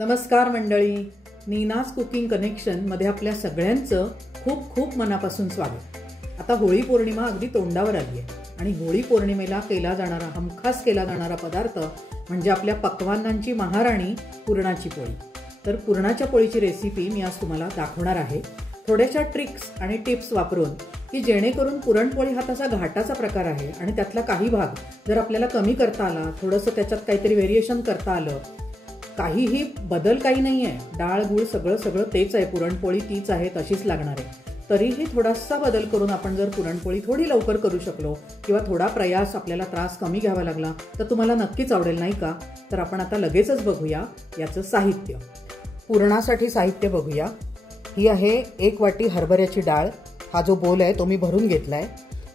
नमस्कार मंडळी, Nina's cooking connection मध्ये आपल्या सगळ्यांचं खूप खूप मनापासून स्वागत। आता होळी पौर्णिमा अगदी तोंडावर आली आहे आणि होळी पौर्णिमेला हमखास केला जाणारा पदार्थ म्हणजे आपल्या पक्वान्नांची महाराणी पुरणाची पोळी। तर पुरणाच्या पोळीची रेसिपी मी आज तुम्हाला दाखवणार आहे, थोड्याशा ट्रिक्स आणि टिप्स वापरून, की जेणेकरून पुरणपोळी हा तसा घाटाचा प्रकार आहे आणि त्यातला काही भाग जर आपल्याला कमी करता आला, थोडंसं त्याच्यात काहीतरी व्हेरिएशन करता आलं, काहीही बदल काही नाही आहे, डाळ गुळ सगळं तेच आहे, पुरणपोळी तीच आहे, तशीच लागणार आहे, तरीही थोडासा बदल करून आपण जर पुरणपोळी थोडी लवकर करू शकलो किंवा थोडा प्रयास आपल्याला त्रास कमी घ्यावा लागला तर तुम्हाला नक्कीच आवडेल, नाही का? तर आपण आता लगेचच बघूया याचं साहित्य। पुरणासाठी साहित्य बघूया। ही आहे 1 वाटी हरभऱ्याची डाळ, हा जो बोल आहे तो मी भरून घेतलाय,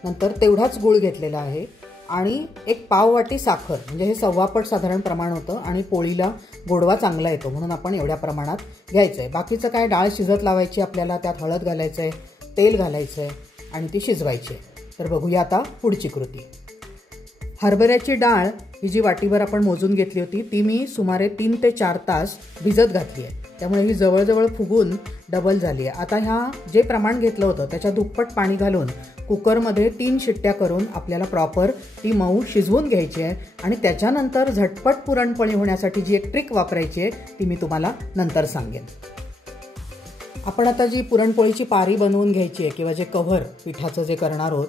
नंतर तेवढाच गूळ घेतलेला आहे आणि 1 पाव वाटी साखर, म्हणजे हे 1.25 पट साधारण प्रमाण होतं आणि पोळीला गोडवा चांगला येतो म्हणून आपण एवढ्या प्रमाणात घ्यायचं आहे। बाकीचं काय, डाळ शिजत लावायची आपल्याला, त्यात हळद घालायचं आहे, तेल घालायचं आहे आणि ती शिजवायची आहे। तर बघूया आता पुढची कृती। हरभऱ्याची डाळ ही जी वाटीभर आपण मोजून घेतली होती ती मी सुमारे 3 ते 4 तास भिजत घातली आहे, त्यामुळे ही जवळजवळ फुगून डबल झाली आहे। आता ह्या जे प्रमाण घेतलं होतं त्याच्या दुप्पट पाणी घालून कुकरमध्ये 3 शिट्ट्या करून आपल्याला प्रॉपर ती मऊ शिजवून घ्यायची आहे आणि त्याच्यानंतर झटपट पुरणपोळी होण्यासाठी जी एक ट्रिक वापरायची आहे ती मी तुम्हाला नंतर सांगेन। आपण आता जी पुरणपोळीची पारी बनवून घ्यायची आहे किंवा जे कव्हर पिठाचं जे करणार आहोत,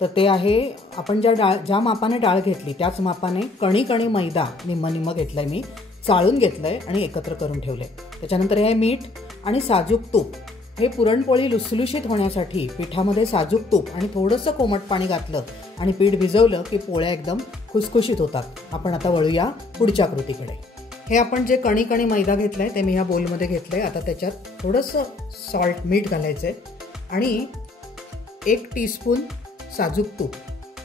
तर ते आहे, आपण ज्या मापाने डाळ घेतली त्याच मापाने कणी मैदा निम्म घेतलाय, मी चाळून घेतलंय आणि एकत्र करून ठेवलंय। त्याच्यानंतर हे मीठ आणि साजूक तूप, हे पुरणपोळी लुसलुशीत होण्यासाठी पिठामध्ये साजूक तूप आणि थोडंसं कोमट पाणी घातलं आणि पीठ भिजवलं की पोळ्या एकदम खुसखुशीत होतात। आपण आता वळूया पुढच्या कृतीकडे। हे आपण जे कणी मैदा घेतलाय ते मी ह्या बोलमध्ये घेतलंय। आता त्याच्यात थोडंसं सॉल्ट, मीठ घालायचंय आणि 1 टीस्पून साजूक तूप,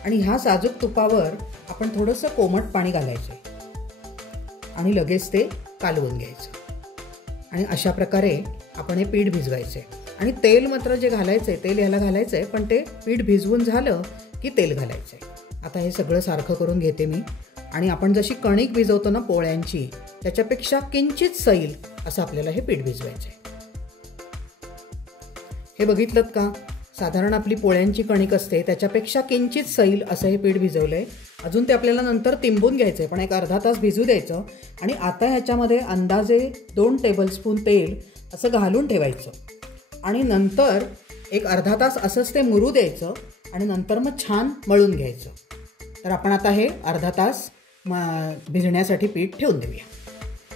आणि ह्या साजूक तुपावर आपण थोडंसं कोमट पाणी घालायचं आणि लगेच ते कालवून घ्यायचं आणि अशा प्रकारे आपण हे पीठ भिजवायचं आहे। आणि तेल मात्र जे घालायचं आहे, तेल ह्याला घालायचं आहे, पण ते पीठ भिजवून झालं की तेल घालायचं आहे। आता हे सगळं सारखं करून घेते मी आणि आपण जशी कणिक भिजवतो ना पोळ्यांची, त्याच्यापेक्षा किंचित सैल असं आपल्याला हे पीठ भिजवायचं आहे। हे बघितलं का, साधारण आपली पोळ्यांची कणिक असते त्याच्यापेक्षा किंचित सैल असं हे पीठ भिजवलंय। अजून ते आपल्याला नंतर तिंबून घ्यायचंय, पण एक अर्धा तास भिजू द्यायचं आणि आता ह्याच्यामध्ये अंदाजे 2 टेबलस्पून तेल असं घालून ठेवायचं आणि नंतर एक अर्धा तास असंच ते मुरू द्यायचं आणि नंतर मग छान मळून घ्यायचं। तर आपण आता हे अर्धा तास भिजण्यासाठी पीठ ठेवून देऊया।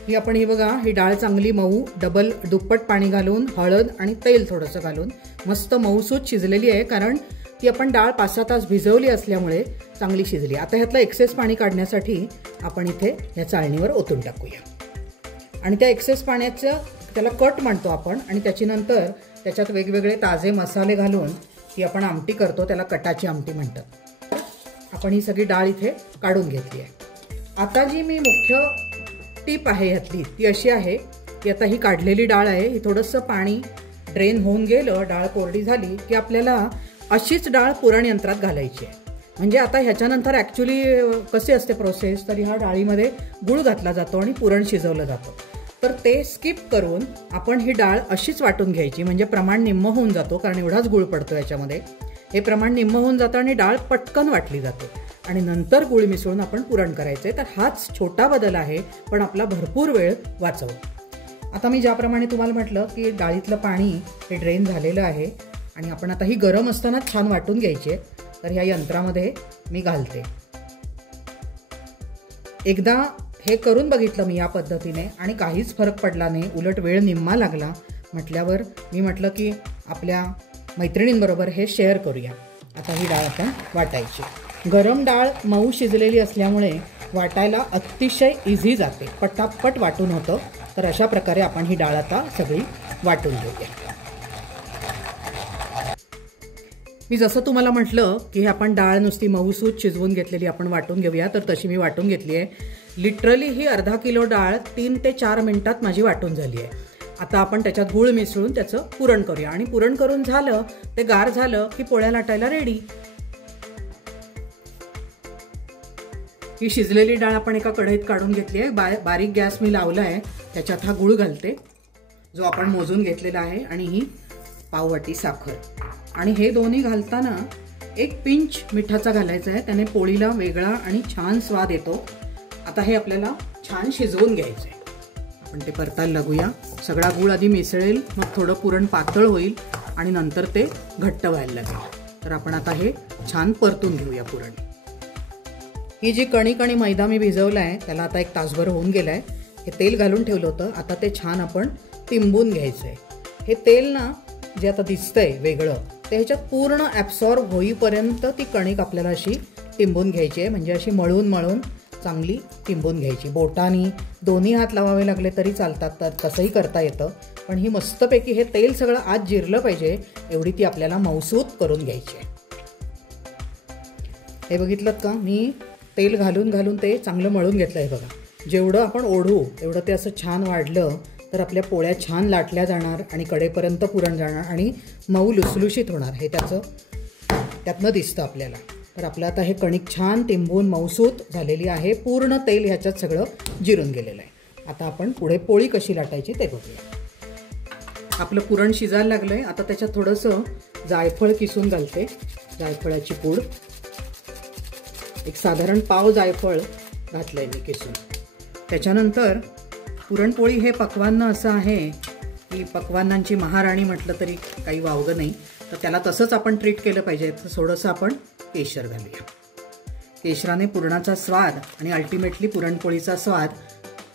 ही बघा, ही डाळ चांगली मऊ दुप्पट पाणी घालून, हळद आणि तेल थोडंसं घालून मस्त मऊसूत शिजलेली आहे, कारण ती आपण डाळ 5-6 तास भिजवली असल्यामुळे चांगली शिजली। आता ह्यातलं एक्सेस पाणी काढण्यासाठी आपण इथे ह्या चाळणीवर ओतून टाकूया आणि त्या एक्सेस पाण्याचं त्याला कट म्हणतो आपण, आणि त्याच्यानंतर त्याच्यात वेगवेगळे ताजे मसाले घालून ती आपण आमटी करतो, त्याला कटाची आमटी म्हणतात। आपण ही सगळी डाळ इथे काढून घेतली आहे। आता जी मी मुख्य टीप आहे ह्यातली ती अशी आहे की आता ही काढलेली डाळ आहे, ही थोडंसं पाणी ड्रेन होऊन गेलं, डाळ कोरडी झाली की आपल्याला अशीच डाळ पुरण यंत्रात घालायची आहे। म्हणजे आता ह्याच्यानंतर ॲक्च्युली कशी असते प्रोसेस, तर ह्या डाळीमध्ये गूळ घातला जातो आणि पुरण शिजवलं जातं, तर ते स्किप करून आपण ही डाळ अशीच वाटून घ्यायची, म्हणजे प्रमाण निम्म होऊन जातो, कारण एवढाच गूळ पडतो याच्यामध्ये, हे प्रमाण निम्म होऊन जातं आणि डाळ पटकन वाटली जाते आणि नंतर गूळ मिसळून आपण पुरण करायचंय। तर हाच छोटा बदल आहे, पण आपला भरपूर वेळ वाचवतो। आता मी ज्याप्रमाणे तुम्हाला म्हटलं की डाळीतलं पाणी हे ड्रेन झालेलं आहे आणि आपण आता ही गरम असताना छान वाटून घ्यायची आहे। तर ह्या यंत्रामध्ये मी घालते। एकदा हे करून बघितलं मी या पद्धतीने आणि काहीच फरक पडला नाही, उलट वेळ निम्मा लागला म्हटल्यावर मी म्हटलं की आपल्या मैत्रिणींबरोबर हे शेअर करूया। आता ही डाळ आपण वाटायची। गरम डाळ मऊ शिजलेली असल्यामुळे वाटायला अतिशय इझी जाते, पटापट वाटून होतं। तर अशा प्रकारे आपण ही डाळ आता सगळी वाटून घेऊया। मी जसं तुम्हाला म्हटलं की हे आपण डाळ नुसती मऊसूत शिजवून घेतलेली आपण वाटून घेऊया, तर तशी मी वाटून घेतली आहे। लिटरली ही अर्धा किलो डाळ 3 ते 4 मिनिटात माझी वाटून झाली आहे। आता आपण त्याच्यात गूळ मिसळून त्याचं पुरण करूया आणि पुरण करून झालं, ते गार झालं की पोळ्या लाटायला रेडी। ही शिजलेली डाळ आपण एका कढईत काढून घेतली आहे. बारीक गॅस मी लावला आहे. त्याच्यात हा गूळ घालते जो आपण मोजून घेतलेला आहे आणि ही पाववाटी साखर. आणि हे दोन्ही घालताना एक पिंच मिठाचा घालायचा आहे. त्याने पोळीला वेगळा आणि छान स्वाद येतो. आता हे आपल्याला छान शिजवून घ्यायचं आहे. आपण ते परतायला लागूया. सगळा गूळ आधी मिसळेल, मग थोडं पुरण पातळ होईल आणि नंतर ते घट्ट व्हायला लागेल. तर आपण आता हे छान परतून घेऊया पुरण. ही जी कणिक आणि मैदा मी भिजवला आहे त्याला आता 1 तासभर होऊन गेला आहे. हे तेल घालून ठेवलं होतं. आता ते छान आपण तिंबून घ्यायचं आहे. हे तेल ना जे आता दिसतंय वेगळं ते ह्याच्यात पूर्ण ॲब्सॉर्ब होईपर्यंत ती कणिक आपल्याला अशी तिंबून घ्यायची आहे. म्हणजे अशी मळून मळून चांगली तिंबून घ्यायची. बोटानी दोन्ही हात लावावे लागले तरी चालतात, तर तसंही करता येतं. पण ही मस्तपैकी हे तेल सगळं आत जिरलं पाहिजे एवढी ती आपल्याला मऊसूत करून घ्यायची आहे. हे बघितलं का, मी तेल घालून घालून ते चांगलं मळून घेतलं आहे बघा. जेवढं आपण ओढू तेवढं ते असं छान वाढलं तर आपल्या पोळ्या छान लाटल्या जाणार आणि कडेपर्यंत पुरण जाणार आणि मऊ लुसलुशीत होणार. हे त्यातनं दिसतं आपल्याला. तर आपलं आता हे कणिक छान तिंबून मऊसूत झालेली आहे. पूर्ण तेल ह्याच्यात सगळं जिरून गेलेलं आहे. आता आपण पुढे पोळी कशी लाटायची ते बघूया. आपलं पुरण शिजायला लागलंय. आता त्याच्यात थोडंसं जायफळ किसून घालते. जायफळाची पूड एक साधारण पाव जायफळ घातलंय मी किसून. त्याच्यानंतर पुरणपोळी हे पक्वान्न असं आहे की पक्वान्नांची महाराणी म्हटलं तरी काही वावगं नाही. तर त्याला तसंच आपण ट्रीट केलं पाहिजे. तर थोडंसं आपण केशर घालूया. केशराने पुरणाचा स्वाद आणि अल्टिमेटली पुरणपोळीचा स्वाद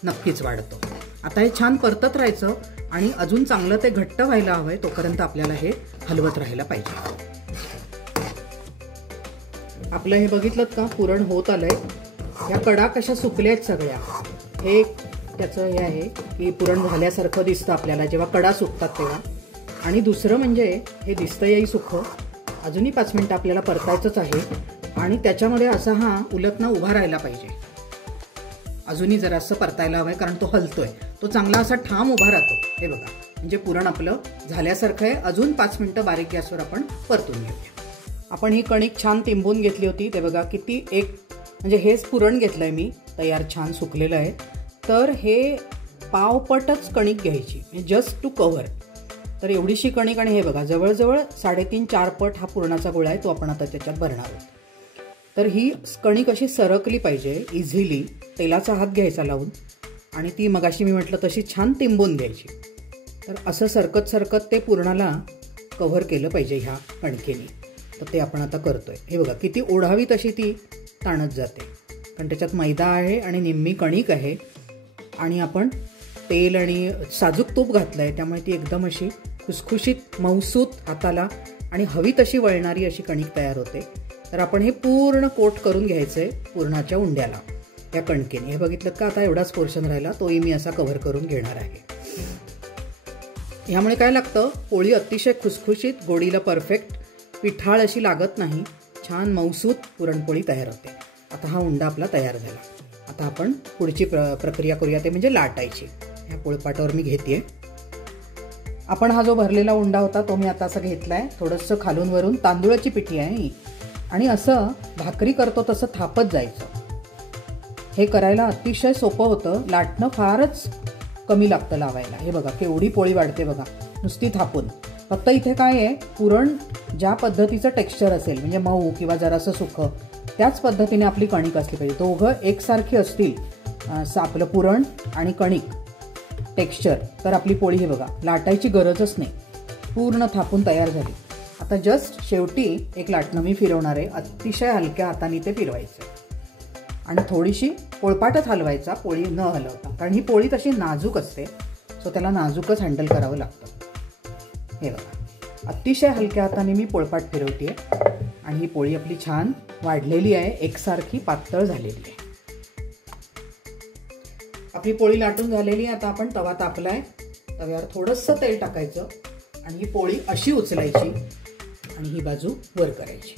नक्कीच वाढतो. आता हे छान परतत राहायचं आणि अजून चांगलं ते घट्ट व्हायला हवंय तोपर्यंत आपल्याला हे हलवत राहायला पाहिजे. आपलं हे बघितलं का पुरण होत आलंय. या कडा कशा सुकल्या आहेत सगळ्या. हे त्याचं हे आहे की पुरण झाल्यासारखं दिसतं आपल्याला जेव्हा कडा सुकतात तेव्हा. आणि दुसरं म्हणजे हे दिसतं याही सुखं. अजूनही 5 मिनिटं आपल्याला परतायचंच आहे आणि त्याच्यामध्ये असा हा उलटना उभा राहायला पाहिजे. अजूनही जरा असं परतायला हवंय कारण तो हलतोय. तो चांगला असा ठाम उभा राहतो. हे बघा, म्हणजे पुरण आपलं झाल्यासारखं आहे. अजून 5 मिनिटं बारीक गॅसवर आपण परतून घेऊया. आपण ही कणिक छान तिंबून घेतली होती. ते बघा किती म्हणजे हेच पुरण घेतलंय मी तयार छान सुकलेलं आहे. तर हे पावपटच कणिक घ्यायची म्हणजे जस्ट टू कव्हर. तर एवढीशी कणिक आणि हे बघा जवळजवळ 3.5-4 पट हा पुरणाचा गोळा आहे तो आपण आता त्याच्यात भरणार आहोत. तर ही कणिक अशी सरकली पाहिजे इझिली. तेलाचा हात घ्यायचा लावून आणि ती मगाशी मी म्हटलं तशी छान तिंबून घ्यायची. तर असं सरकत सरकत ते पुरणाला कव्हर केलं पाहिजे ह्या कणकेने. तर ते आपण आता करतोय. हे बघा किती ओढावी तशी ती ताणत जाते कारण त्याच्यात मैदा आहे आणि निम्मी कणिक आहे आणि आपण तेल आणि साजूक तूप घातलं आहे त्यामुळे ती एकदम अशी खुसखुशीत मऊसूत हाताला आणि हवी तशी वळणारी अशी कणिक तयार होते. तर आपण हे पूर्ण कोट करून घ्यायचं आहे पुरणाच्या उंड्याला या कणकेने. हे बघितलं का, आता एवढाच पोर्शन राहिला तोही मी असा कव्हर करून घेणार आहे. ह्यामुळे काय लागतं, पोळी अतिशय खुसखुशीत, गोडीला परफेक्ट, पिठाळ अशी लागत नाही, छान मऊसूत पुरणपोळी तयार होते. आता हा उंडा आपला तयार झाला. आता आपण पुढची प्रक्रिया करूया ते म्हणजे लाटायची. ह्या पोळपाटावर मी घेतेय. आपण हा जो भरलेला उंडा होता तो मी आता असं घेतलाय. थोडंसं खालून वरून तांदूळाची पिठी आहे ही आणि असं भाकरी करतो तसं थापत जायचं. हे करायला अतिशय सोपं होतं. लाटणं फारच कमी लागतं लावायला. हे बघा केवढी पोळी वाढते बघा नुसती थापून. फक्त इथे काय आहे, पुरण ज्या पद्धतीचं टेक्स्चर असेल म्हणजे मऊ किंवा जरासं सुकं त्याच पद्धतीने आपली कणिक असली पाहिजे. दोघं एकसारखी असतील आपलं पुरण आणि कणिक टेक्स्चर तर आपली पोळी हे बघा लाटायची गरजच नाही, पूर्ण थापून तयार झाली. आता जस्ट शेवटी एक लाटणं मी फिरवणार आहे. अतिशय हलक्या हाताने ते फिरवायचं आणि थोडीशी पोळपाटच हलवायचा, पोळी न हलवता, कारण ही पोळी तशी नाजूक असते सो त्याला नाजूकच हँडल करावं लागतं. हे बघा अतिशय हलक्या हाताने मी पोळपाट फिरवते आणि ही पोळी आपली छान वाढलेली आहे, एकसारखी पातळ झालेली आहे. आपली पोळी लाटून झालेली आहे. आता आपण तवा तापलाय, तव्यावर थोडंसं तेल टाकायचं आणि ही पोळी अशी उचलायची आणि ही बाजू वर करायची.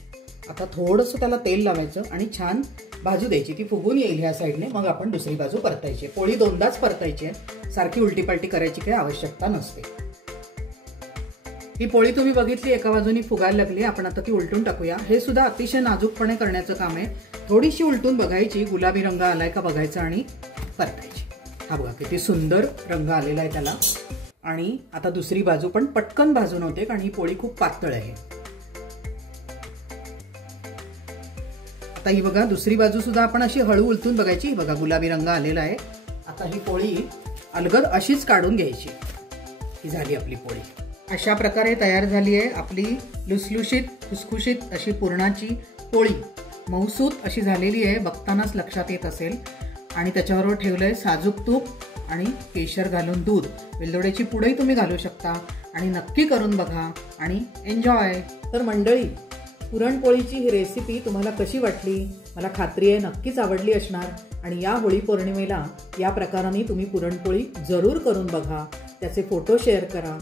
आता थोडंसं त्याला तेल लावायचं आणि छान भाजू द्यायची, ती फुगून येईल ह्या साईडने. मग आपण दुसरी बाजू परतायची. पोळी दोनदाच परतायची आहे, सारखी उलटीपालटी करायची काही आवश्यकता नसते. ही पोळी तुम्ही बघितली एका बाजूनी फुगायला लागली. आपण आता ती उलटून टाकूया. हे सुद्धा अतिशय नाजूकपणे करण्याचं काम आहे. थोडीशी उलटून बघायची, गुलाबी रंग आलाय का बघायचा आणि परतायची. हा बघा किती सुंदर रंग आलेला आहे त्याला. आणि आता दुसरी बाजू पण पटकन भाजून होते कारण ही पोळी खूप पातळ आहे. आता ही बघा दुसरी बाजू सुद्धा आपण अशी हळू उलटून बघायची. बघा गुलाबी रंग आलेला आहे. आता ही पोळी अलगद अशीच काढून घ्यायची. ही झाली आपली पोळी. अशा प्रकारे तयार झाली आहे आपली लुसलुशीत खुसखुशीत अशी पुरणाची पोळी. मऊसूत अशी झालेली आहे, बघतानाच लक्षात येत असेल. आणि त्याच्याबरोबर ठेवलंय साजूक तूप आणि केशर घालून दूध. वेलदोड्याची पुडही तुम्ही घालू शकता आणि नक्की करून बघा आणि एन्जॉय. तर मंडळी, पुरणपोळीची ही रेसिपी तुम्हाला कशी वाटली? मला खात्री आहे नक्कीच आवडली असणार. आणि या होळी पौर्णिमेला या प्रकाराने तुम्ही पुरणपोळी जरूर करून बघा. त्याचे फोटो शेअर करा.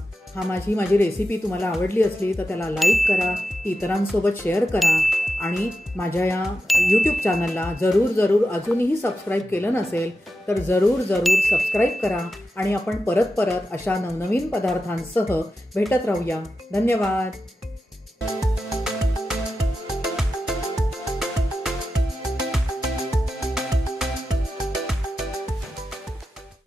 माझी रेसिपी तुम्हाला आवडली असली तर त्याला लाईक करा, इतरांसोबत शेअर करा. आणि माझ्या या यूट्यूब चॅनलला जरूर अजूनही सबस्क्राईब केलं नसेल तर जरूर सबस्क्राईब करा. आणि आपण परत अशा नवनवीन पदार्थांसह भेटत राहूया. धन्यवाद.